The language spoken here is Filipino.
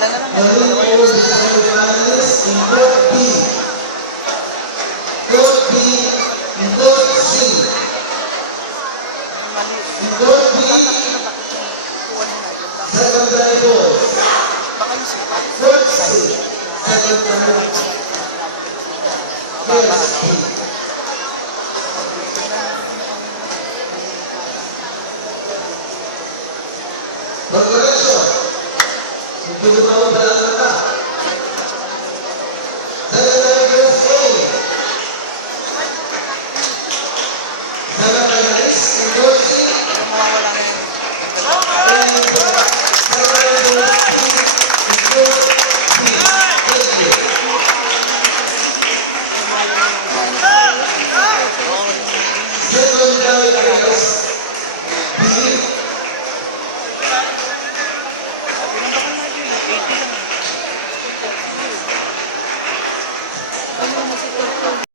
Ilan na lang yan? The Dalawa winner yan. is the semifinalists in Group B. Group B and Group C. Mali. In Group B, Kuha nila. Yun lang. secondary goals. Baka yung sipat. Group C, secondary Mababa, first ano? B. Correction. Hindi mo ba ang ka? Secondary goals A. Semifinalists in Group C. Yung mawawala na yun. And secondary goals B in Group B. Thank you. Secondary goals B